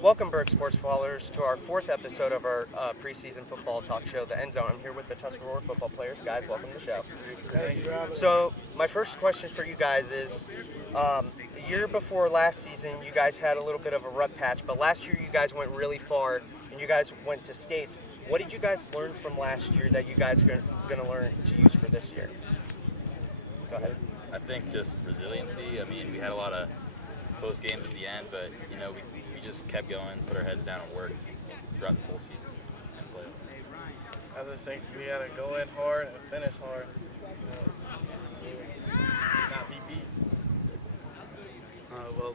Welcome, BURG Sports followers, to our fourth episode of our preseason football talk show, The End Zone. I'm here with the Tuscarora football players. Guys, welcome to the show. Thank you. So, my first question for you guys is, the year before last season, you guys had a little bit of a rut patch, but last year you guys went really far, and you guys went to states. What did you guys learn from last year that you guys are going to learn to use for this year? Go ahead. I think just resiliency. I mean, we had a lot of close games at the end, but, you know, we just kept going, put our heads down and worked throughout the whole season and playoffs. I just think we had to go in hard and finish hard. Not be beat. Well,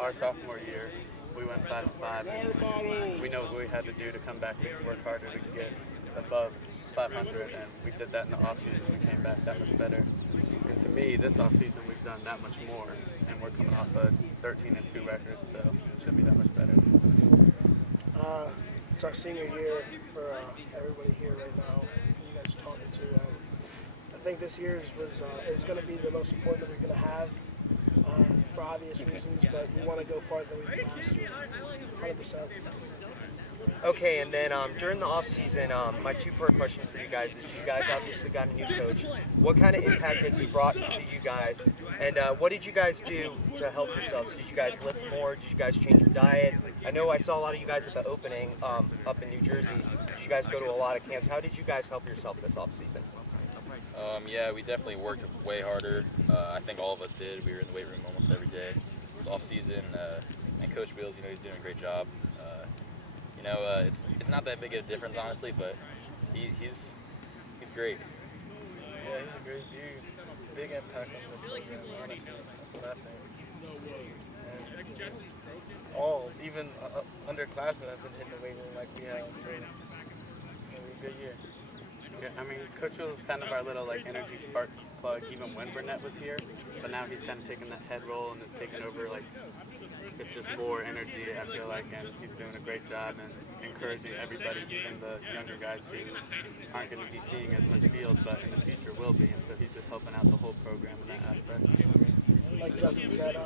our sophomore year, we went 5-5. And we know what we had to do to come back and work harder to get above 500, and we did that in the offseason. We came back that much better. And to me, this offseason, we've done that much more, and we're coming off a 13-2 record, so it should be that much better. It's our senior year for everybody here right now. You guys are talking to. I think this year is going to be the most important that we're going to have for obvious reasons, but we want to go farther than we did last year. 100%. Okay, and then during the off-season, my two-part question for you guys is, you guys obviously got a new coach. What kind of impact has he brought to you guys? And what did you guys do to help yourselves? Did you guys lift more? Did you guys change your diet? I know I saw a lot of you guys at the opening up in New Jersey. Did you guys go to a lot of camps? How did you guys help yourself this off-season? Yeah, we definitely worked way harder. I think all of us did. We were in the weight room almost every day. It's off-season, and Coach Beals, you know, he's doing a great job. You know, it's not that big of a difference, honestly, but he's great. Yeah, he's a great dude. Big impact on the program, honestly. That's what I think. And even underclassmen have been hitting the weight room like we have, so it's going to be a good year. Yeah, I mean, Coach Will is kind of our little energy spark plug, even when Burnett was here. But now he's kind of taken that head role and is taking over. It's just more energy, I feel like, and he's doing a great job and encouraging everybody, even the younger guys who aren't going to be seeing as much field, but in the future will be. And so he's just helping out the whole program in that aspect. Like Justin said,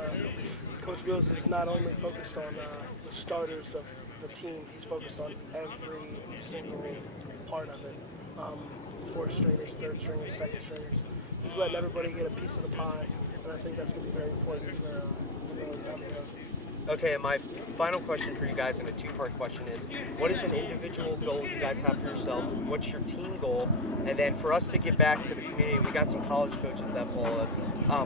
Coach Beals is not only focused on the starters of the team, he's focused on every single part of it. Fourth stringers, third stringers, second stringers. He's letting everybody get a piece of the pie, and I think that's going to be very important for down the road. Okay, and my final question for you guys, and a two-part question, is what is an individual goal you guys have for yourself? What's your team goal? And then for us to get back to the community, we got some college coaches that follow us.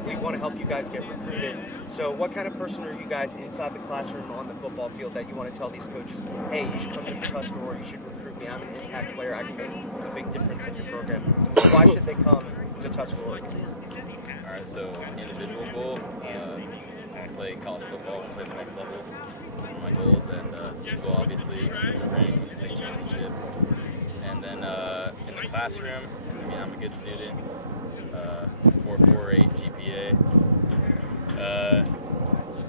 We want to help you guys get recruited. So what kind of person are you guys inside the classroom on the football field that you want to tell these coaches, hey, you should come to Tuscarora, you should recruit me, I'm an impact player, I can make a big difference in your program. Why should they come to Tuscarora? All right, so individual goal, I want to play college football, play the next level. Those are my goals, and team goal, obviously, win the ring, win the state championship. And then in the classroom, I mean, I'm a good student, 4.48 GPA.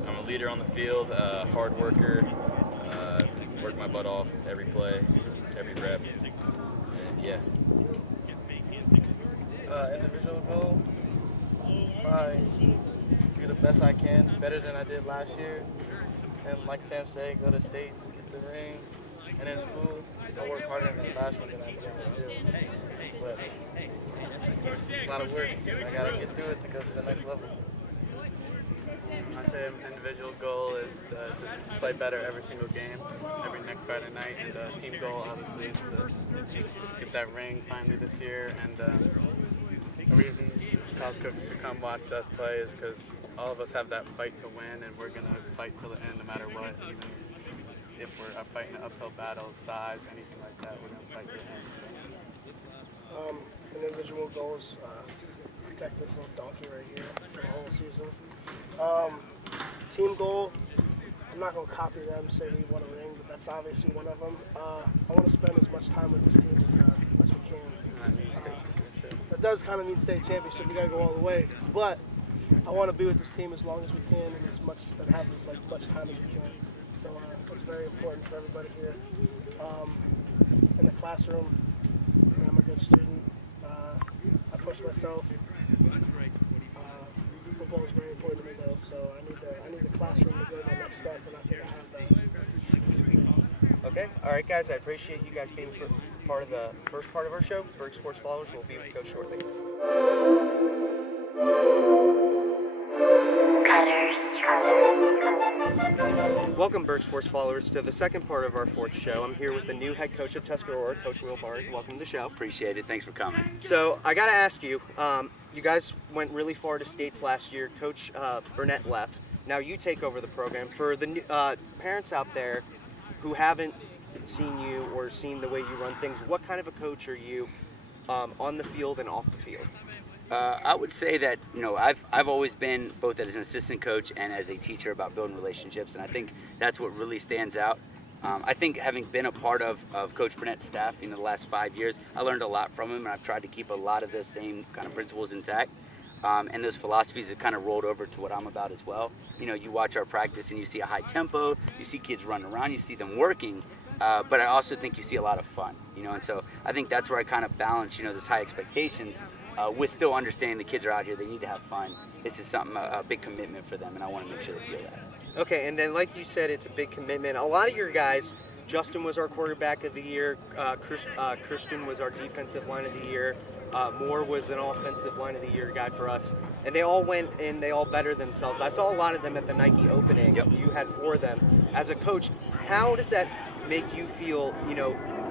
I'm a leader on the field, hard worker, work my butt off every play, every rep, and yeah. Individual goal, probably do the best I can, better than I did last year. And like Sam said, go to states, get the ring. And in school, I work harder in the classroom than I did in the field. But it's a lot of work. I got to get through it to go to the next level. I'd say an individual goal is to just play better every single game, every next Friday night, and team goal obviously is to get that ring finally this year. And the reason college coaches should come watch us play is because all of us have that fight to win, and we're going to fight till the end no matter what. Even if we're fighting an uphill battle, size, anything like that, we're going to fight to the end. An individual goal is protect this little donkey right here for the whole season. Team goal, I'm not going to copy them, say we want a ring, but that's obviously one of them. I want to spend as much time with this team as we can. That does kind of mean state championship. We got to go all the way, but I want to be with this team as long as we can and have as much time as we can. So it's very important for everybody here. In the classroom, I'm a good student. I push myself. Football is very important to me, though. So I need the classroom to go to the next step, and I think I have that. Okay. All right, guys. I appreciate you guys being part of the first part of our show. BURG Sports followers will be with Coach shortly. Welcome, BURG Sports followers, to the second part of our fourth show. I'm here with the new head coach of Tuscarora, Coach Will Barg. Welcome to the show. Appreciate it. Thanks for coming. So I got to ask you, you guys went really far to states last year. Coach Burnett left. Now you take over the program. For the new, parents out there who haven't seen you or seen the way you run things, what kind of a coach are you on the field and off the field? I would say that, I've always been both as an assistant coach and as a teacher about building relationships, and I think that's what really stands out. I think having been a part of Coach Burnett's staff the last 5 years, I learned a lot from him, and I've tried to keep a lot of those same kind of principles intact. And those philosophies have kind of rolled over to what I'm about as well. You watch our practice and you see a high tempo, you see kids running around, you see them working, but I also think you see a lot of fun, and so I think that's where I kind of balance, this high expectations with still understanding the kids are out here, they need to have fun. This is something, a big commitment for them, and I want to make sure they feel that. Okay, and then like you said, it's a big commitment. A lot of your guys, Justin was our quarterback of the year, Christian was our defensive line of the year, Moore was an offensive line of the year guy for us, and they all went and they all bettered themselves. I saw a lot of them at the Nike opening. Yep. You had 4 of them. As a coach, how does that make you feel,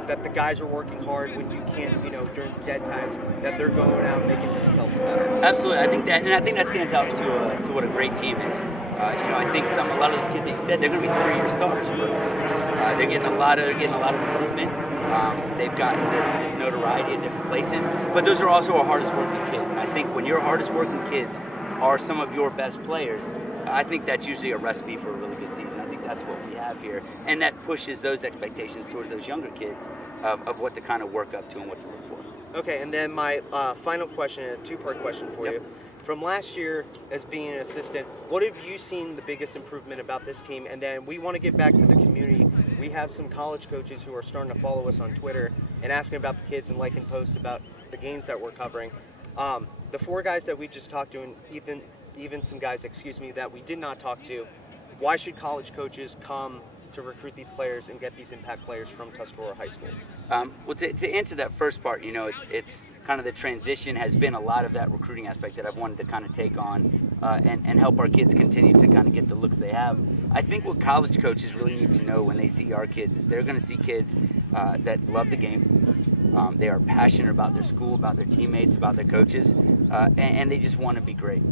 that the guys are working hard when you can't, during the dead times, that they're going out and making themselves better? Absolutely, I think that stands out to what a great team is. I think a lot of those kids that you said, they're going to be 3-year starters for us. They're getting a lot of recruitment. They've gotten this notoriety in different places, but those are also our hardest working kids. And I think when your hardest working kids are some of your best players, I think that's usually a recipe for a really good season. I think that's what we have here, and that pushes those expectations towards those younger kids of what to kind of work up to and what to look for. Okay, and then my final question, a 2-part question for Yep. you. From last year as being an assistant, what have you seen the biggest improvement about this team? And then we want to get back to the community. We have some college coaches who are starting to follow us on Twitter and asking about the kids and liking posts about the games that we're covering. The 4 guys that we just talked to, and even some guys, that we did not talk to, why should college coaches come to recruit these players and get these impact players from Tuscarora High School? Well, to answer that first part, it's kind of the transition has been a lot of that recruiting aspect that I've wanted to kind of take on and help our kids continue to kind of get the looks they have. I think what college coaches really need to know when they see our kids is they're going to see kids that love the game. They are passionate about their school, about their teammates, about their coaches, and they just want to be great.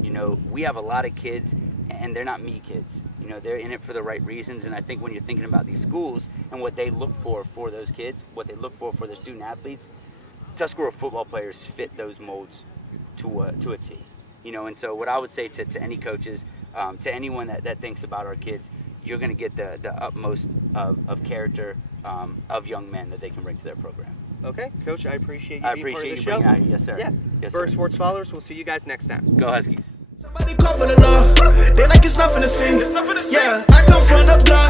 We have a lot of kids, and they're not me kids. They're in it for the right reasons, and I think when you're thinking about these schools and what they look for those kids, what they look for their student athletes, Tuscarora football players fit those molds to a T. And so what I would say to any coaches, to anyone that thinks about our kids, you're going to get the utmost of character of young men that they can bring to their program. Okay, Coach, I appreciate you I being part of the appreciate you show. being out here. Yes, sir. Yeah. Yes, BURG sir. Sports followers, we'll see you guys next time. Go Huskies. Somebody call for the love. They like it's nothing to see. Yeah, I come from the block.